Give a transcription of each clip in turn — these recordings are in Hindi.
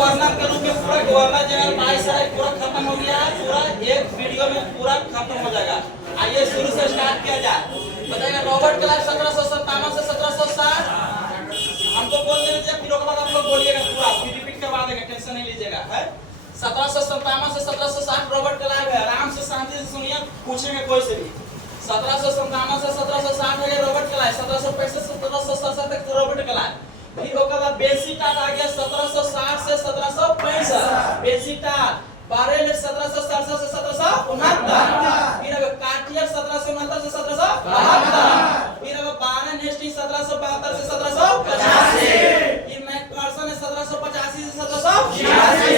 गवर्नर के रूप में पूरा गवर्नर जनरल वाइसराय पूरा खत्म हो गया है। पूरा एक वीडियो में पूरा खत्म हो जाएगा। आइए शुरू से स्टार्ट किया जाए। बताइए रॉबर्ट क्लाइव 1757 से 1760 हमको बोल दीजिए, फिर उसके बाद आप लोग बोलिएगा, पूरा फिर रिपीट करवा देंगे, टेंशन नहीं लीजिएगा। है 1757 से 1760 रॉबर्ट क्लाइव है। आराम से शांति से सुनिए, पूछेंगे कोई से भी। 1757 से 1760 है रॉबर्ट क्लाइव। 1765 से 1767 तक रॉबर्ट क्लाइव। फिर उसके बाद बेंसीटाट आ गया 1760 से 1765। बेंसीटाट बारेल 1767 से 1769। फिर अब कार्टियर 1769 से 1772। फिर अब बारन हेस्टिंग 1772 से 1785। फिर मैकफर्सन 1785 से 1786।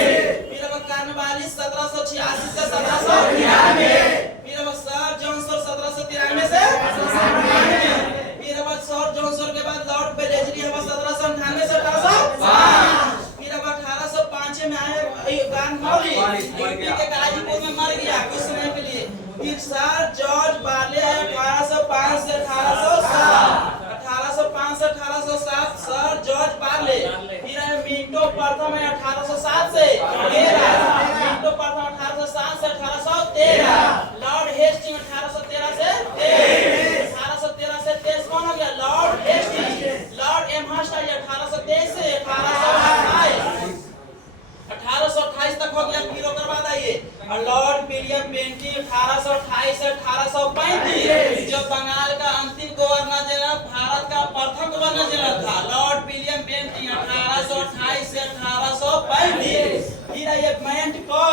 फिर अब कार्नवालिस 1786 से 1792। फिर अब सर जॉनसन 1793 से 1798। फिर अब सर जॉनसन के बाद लॉर्ड बेलेजली है 1798 से 1805। फिर अब 1805 में आए गांधी यूपी के गाजीपुर में मर गया कुछ समय के लिए। फिर सर जॉर्ज बार्ले 1805 से 1807। 1805 से 1807 सर जॉर्ज बार्ले। फिर है मिंटो प्रथम है 1807 से 13। मिंटो प्रथम 1807 से 1813। लॉर्ड हेस्टिंग 1813 से 23। 1813 से 23 कौन हो गया? Lord Hasting. लॉर्ड एमहर्स्ट 1823 से 1828। 1828 तक हो गया। फिर उसके बाद आइए और लॉर्ड विलियम बेंटिंग 1828 से 1835 जो बंगाल का अंतिम गवर्नर जनरल, भारत का प्रथम गवर्नर जनरल था। लॉर्ड विलियम बेंटिंग 1828 से 1835। फिर आइए मेंट को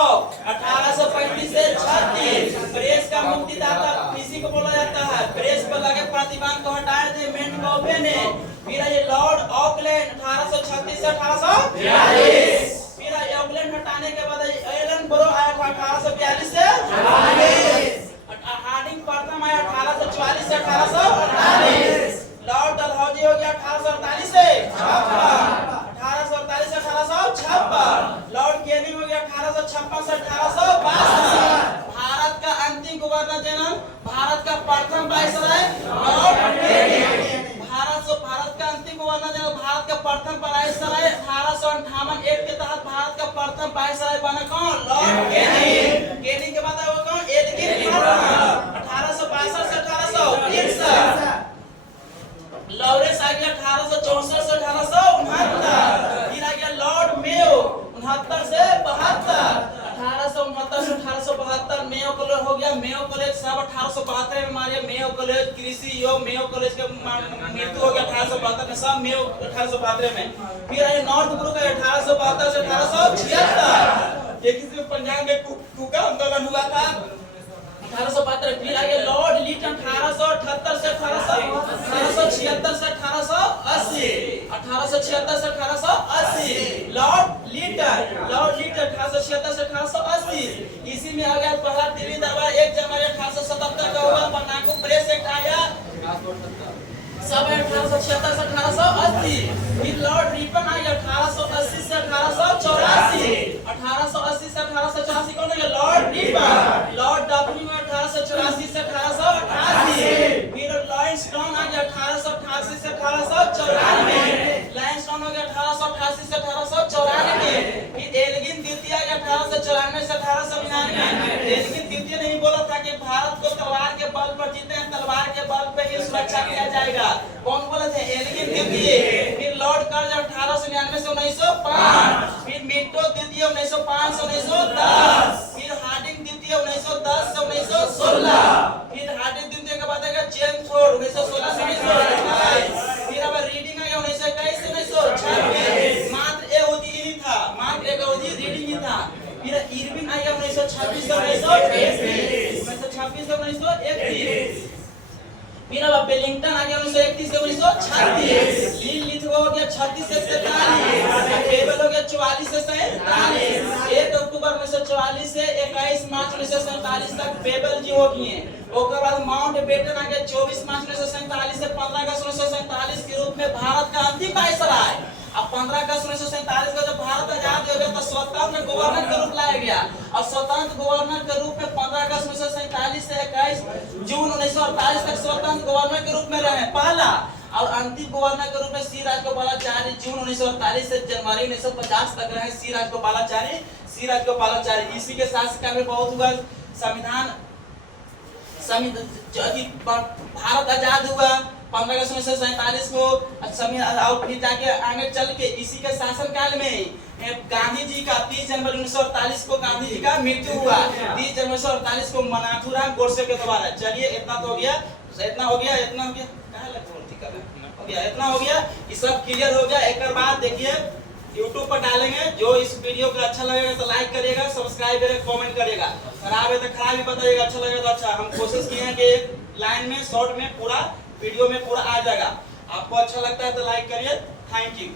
1835 से 36 प्रेस का मुक्तिदाता किसी को बोला जाता है। प्रेस पर लगे प्रतिबंध को हटाए थे मेंट कोफे ने। फिर आइए लॉर्ड ऑकलैंड 1836 से 1842। फिर ऑकलैंड हटाने के बाद एलन ब्रो आया 1842 से 44। हार्डिंग प्रथम आया 1844 से 1848। लॉर्ड डलहौजी हो गया 1848 से 1848 से 1856। लॉर्ड कैनिंग हो गया 1856 से 1862। भारत का अंतिम गवर्नर जनरल, भारत का प्रथम वाइसराय लॉर्ड कैनिंग। भारत का अंतिम गवर्नर जनरल, भारत का प्रथम वाइसराय 1858 एक्ट के तहत भारत का प्रथम वाइसराय बना कौन? Lord Canning. कैनिंग के बाद वो कौन? एल्गिन फार्मर 1862 से 1863। लॉरेंस आ गया 1864 से 1869। फिर आ गया लॉर्ड मेयो 69 से 72। 1869 से 1872 मेयो कॉलेज हो गया। मेयो कॉलेज सब 1872 में मारे। मेयो कॉलेज कृषि योग मेयो कॉलेज के मृत्यु हो गया 1872 में, सब मेयो 1872 में। फिर आए नॉर्थ ब्रुक 1872 से 1876। ये किसी पंजाब में कुका आंदोलन हुआ था 1872। फिर आगे लॉर्ड लीटन 1878 से 1876 से 1880। 1876 से 1880 लॉर्ड लीटन 1876 से 1880। इसी में आ गया पहला दिल्ली दरबार 1 जनवरी 1877 का हुआ। बर्नाकू प्रेस एक्ट आया सब 1876 से 1880। फिर लॉर्ड रिपन आया 1880 से 1884। 1880 से 1884 कौन है? Lord Ripon. लॉर्ड डब्ल्यू 1884 से 1888। फिर लायंसडाउन आ गया 1888 से 1894। लायंसडाउन हो गया 1888 से 1894। फिर एल्गिन द्वितीय आ गया 1894 से 1899। एल्गिन द्वितीय नहीं बोला था कि भारत को तलवार के बल पर जीते हैं, तलवार के बल पर ही सुरक्षा किया जाएगा। कौन बोले थे? एल्गिन द्वितीय। फिर लॉर्ड कर्ज 1899 से 1905। फिर मिंटो द्वितीय 1905 से 1910। फिर हार्डिंग द्वितीय 1910 से 1916। फिर हार्डिंग द्वितीय के बाद आएगा चेमफोर्ड 1916 से 1928। फिर अब रीडिंग आया 1921 से 1926। मात्र एक अवधि ही था, मात्र एक अवधि रीडिंग ही था। फिर इरविन आया 1926 से 1931। 1926 से 1931। फिर अब बेलिंगटन आ गया 1931 से 1936। लील लिथगो हो गया 36 से 43। बेबल हो गया 44 से 47। 1 अक्टूबर 1944 से 21 मार्च 1947 तक बेबल जी हो गए। उसके बाद माउंट बेटन आ गया 24 मार्च 1947 से 15 अगस्त 1947 के रूप में भारत का अंतिम वाइसराय। अब 15 अगस्त 1947 को जब भारत आजाद हो गया तो स्वतंत्र गवर्नर का रूप लाया गया। और स्वतंत्र गवर्नर के रूप में 15 अगस्त 1947 से 21 जून 1948 तक स्वतंत्र गवर्नर के रूप में रहे। पहला और अंतिम गवर्नर के रूप में सी राजगोपालाचारी जून 1948 से जनवरी 1950 तक रहे। सी राजगोपालाचारी इसी के शासनकाल में बहुत हुआ। संविधान भारत आजाद हुआ 15 अगस्त 1947 को। और फिर जाके आगे चल के इसी के शासनकाल में गांधी जी का 30 जनवरी 1948 को गांधी जी का मृत्यु हुआ। 30 जनवरी 1948 को नाथूराम गोडसे के द्वारा। चलिए इतना तो हो गया, इतना हो गया इतना हो गया, ये सब क्लियर हो गया। एक बाद देखिए YouTube पर डालेंगे। जो इस वीडियो को अच्छा लगेगा तो लाइक करिएगा, सब्सक्राइब करेगा, कमेंट करिएगा। खराब है तो खराब ही बताइएगा, अच्छा लगेगा तो अच्छा। हम कोशिश किए हैं कि एक लाइन में, शॉर्ट में, पूरा वीडियो में पूरा आ जाएगा। आपको अच्छा लगता है तो लाइक करिए। Thank you.